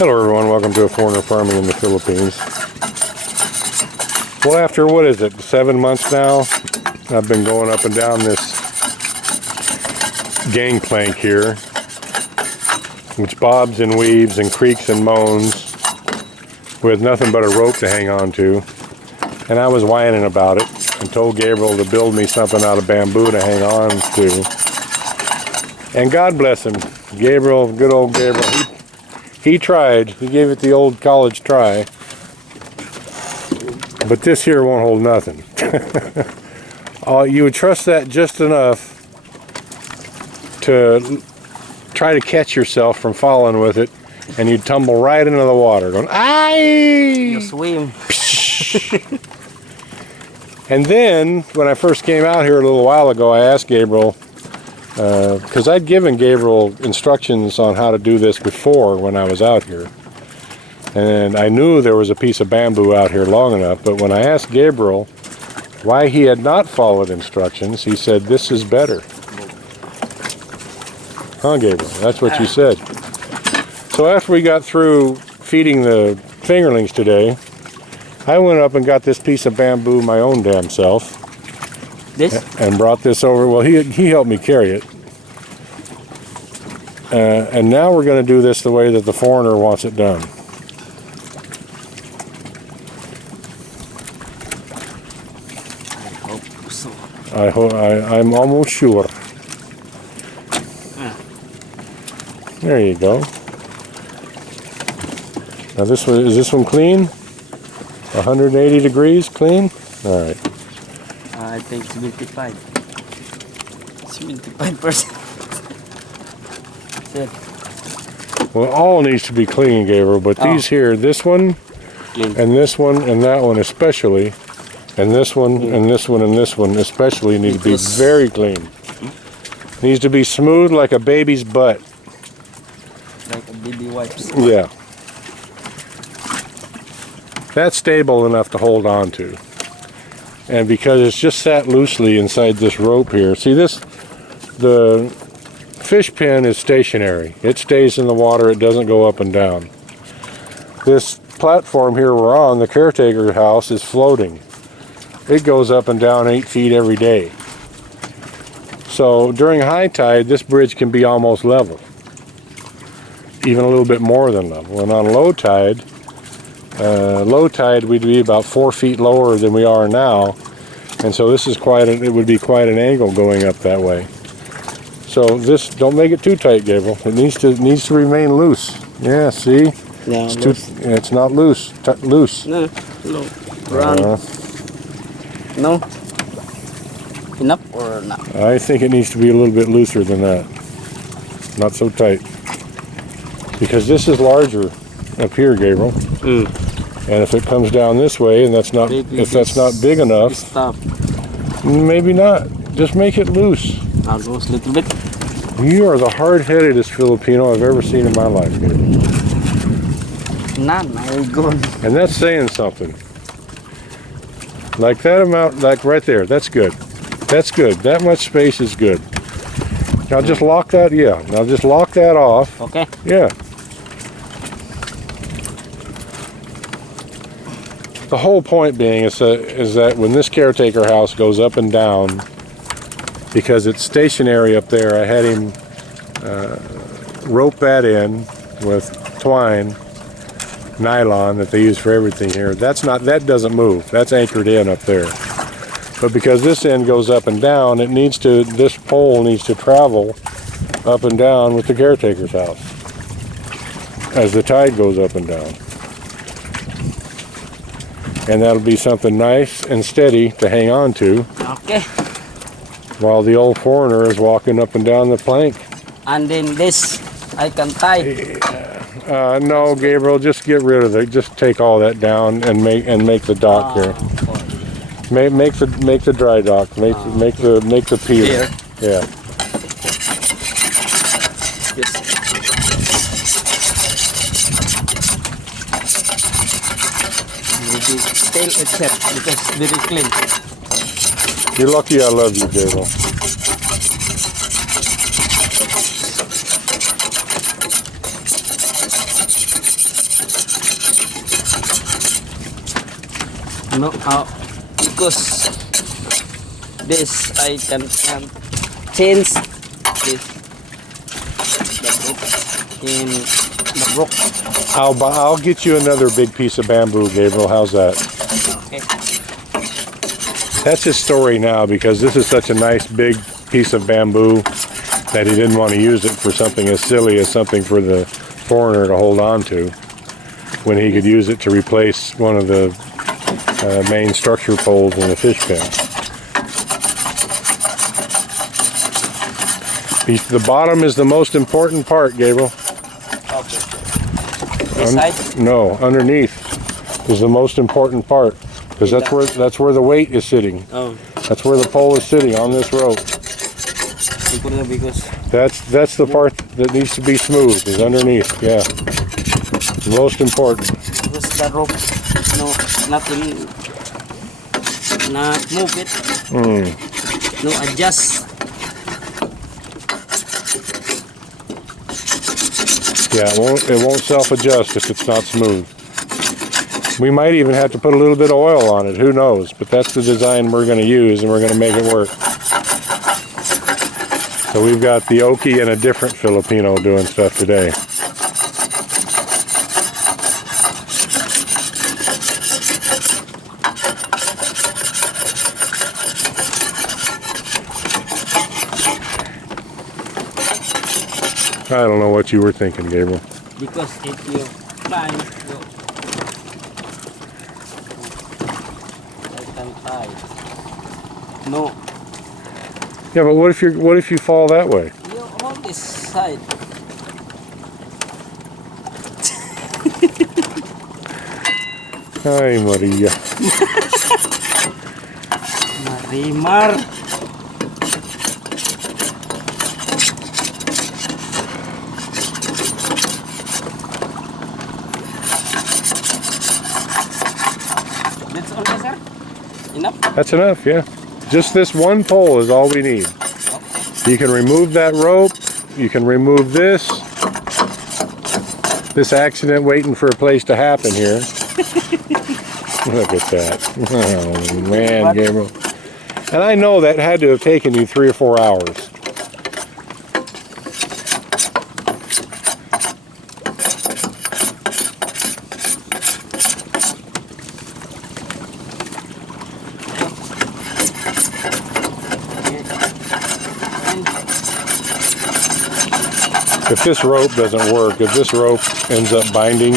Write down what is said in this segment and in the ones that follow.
Hello everyone, welcome to A Foreigner Farming in the Philippines. Well, after, what is it, 7 months now, I've been going up and down this gangplank here, which bobs and weaves and creaks and moans with nothing but a rope to hang on to. And I was whining about it and told Gabriel to build me something out of bamboo to hang on to. And God bless him, Gabriel, good old Gabriel, he tried. He gave it the old college try. But this here won't hold nothing. You would trust that just enough to try to catch yourself from falling with it, and you'd tumble right into the water going, "Aye!" You swim. And then, when I first came out here a little while ago, I asked Gabriel, because I'd given Gabriel instructions on how to do this before when I was out here. And I knew there was a piece of bamboo out here long enough, but when I asked Gabriel why he had not followed instructions, he said, "This is better." Huh, Gabriel? That's what you said. So after we got through feeding the fingerlings today, I went up and got this piece of bamboo my own damn self. This? And brought this over. Well, he helped me carry it. And now we're going to do this the way that the foreigner wants it done. I'm almost sure. There you go. Now this one, is this one clean? 180 degrees clean? All right. I think 75. 75%. Well, all needs to be clean, Gabriel, but these here, this one, Clean. and this one, and that one especially, and this one, and this one, and this one especially need to be very clean. Needs to be smooth like a baby's butt. Like a baby wipes. Yeah. That's stable enough to hold on to. And because it's just sat loosely inside this rope here. See this, the fish pen is stationary. It stays in the water, it doesn't go up and down. This platform here we're on, the caretaker house, is floating. It goes up and down 8 feet every day. So during high tide, this bridge can be almost level. Even a little bit more than level. And on low tide we'd be about 4 feet lower than we are now, and so this is it would be quite an angle going up that way. So this, don't make it too tight, Gabriel. It needs to remain loose. Yeah, see, No, it's not loose. Loose. No, no. Run. No. Enough or not? I think it needs to be a little bit looser than that. Not so tight, because this is larger up here, Gabriel. And if it comes down this way, and that's not big enough, Stop. maybe not. Just make it loose. I'll go a little bit. You are the hard-headedest Filipino I've ever seen in my life, Gabriel. None. I will go. And that's saying something. Like that amount, like right there. That's good. That's good. That much space is good. Now just lock that. Yeah. Now just lock that off. Okay. Yeah. The whole point being is that when this caretaker house goes up and down, because it's stationary up there, I had him rope that in with twine, nylon that they use for everything here. That doesn't move. That's anchored in up there. But because this end goes up and down, this pole needs to travel up and down with the caretaker's house as the tide goes up and down. And that'll be something nice and steady to hang on to. Okay. While the old foreigner is walking up and down the plank. And then this, I can tie. No, Gabriel, just get rid of it. Just take all that down and make the dock here. Make the dry dock. Make the pier. Here. Yeah. Yes. Maybe still except because it's very clean. You're lucky I love you, Gabriel. No, because this I can change this the brook in the brook. I'll get you another big piece of bamboo, Gabriel. How's that? Okay. That's his story now, because this is such a nice big piece of bamboo that he didn't want to use it for something as silly as something for the foreigner to hold on to, when he could use it to replace one of the main structure poles in the fish pen. The bottom is the most important part, Gabriel. Okay. This side? No, underneath is the most important part, because that's where the weight is sitting. Oh. That's where the pole is sitting on this rope. Because That's the part that needs to be smooth, is underneath. Yeah, most important. because the rope, nothing, not move it. No adjust. Yeah, it won't self-adjust if it's not smooth. We might even have to put a little bit of oil on it, who knows, but that's the design we're going to use, and we're going to make it work. So we've got the Okie and a different Filipino doing stuff today. I don't know what you were thinking, Gabriel. Because if you climb, I can tie. No, Yeah, but what if you fall that way? you hold this side. Ay, Maria. Marimar. That's all, sir? Enough? That's enough, yeah. Just this one pole is all we need. You can remove that rope. You can remove this. This accident waiting for a place to happen here. Look at that. Oh, man, Gabriel. And I know that had to have taken you 3 or 4 hours. If this rope doesn't work, if this rope ends up binding,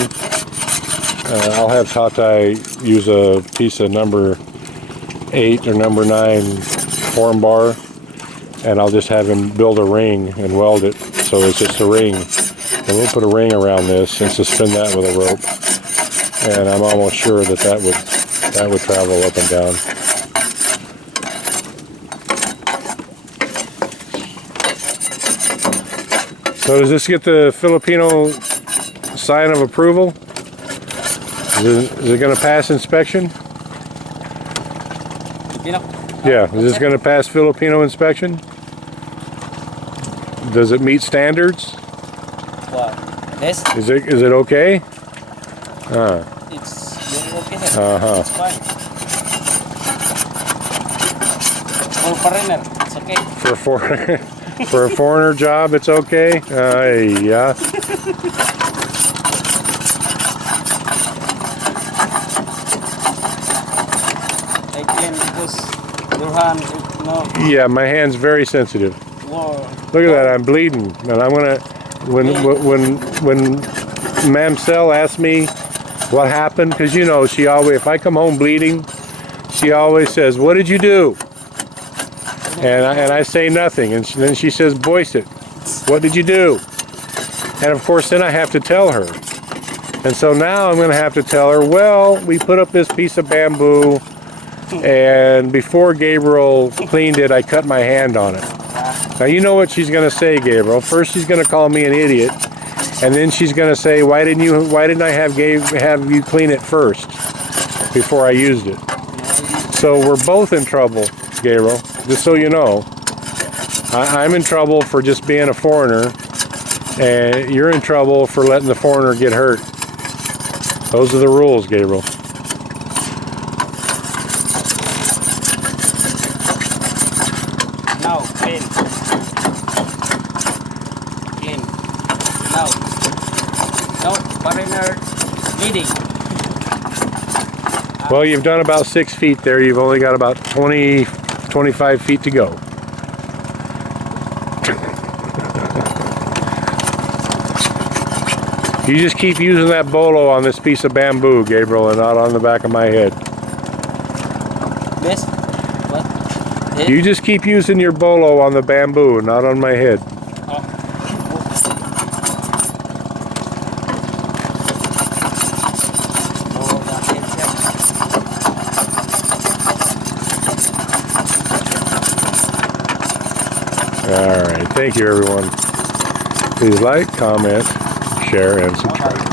I'll have Tatai use a piece of number 8 or number 9 form bar, and I'll just have him build a ring and weld it so it's just a ring. And we'll put a ring around this and suspend that with a rope. And I'm almost sure that would travel up and down. So does this get the Filipino sign of approval? Is it going to pass inspection? Yeah, is this going to pass Filipino inspection? Does it meet standards? What? This? Is it okay? It's very okay, sir. It's fine. For foreigner, it's okay. For a foreigner job, it's okay? Yeah. I can because your hand, no. Yeah, my hand's very sensitive. Whoa. Look at that, I'm bleeding. And I'm gonna, when Mamselle asks me what happened, because you know, she always, if I come home bleeding, she always says, "What did you do?" And I say nothing, and then she says, "Voice it. What did you do?" And of course, then I have to tell her. And so now I'm going to have to tell her, well, we put up this piece of bamboo, and before Gabriel cleaned it, I cut my hand on it. Now you know what she's going to say, Gabriel. First, she's going to call me an idiot, and then she's going to say, "Why didn't I have you clean it first before I used it?" So we're both in trouble, Gabriel. Just so you know, I'm in trouble for just being a foreigner, and you're in trouble for letting the foreigner get hurt. Those are the rules, Gabriel. down. No, mariner leading. Well, you've done about 6 feet there. You've only got about 20, 25 feet to go. You just keep using that bolo on this piece of bamboo, Gabriel, and not on the back of my head. This? What? This? You just keep using your bolo on the bamboo, not on my head. All right. Thank you, everyone. Please like, comment, share, and subscribe.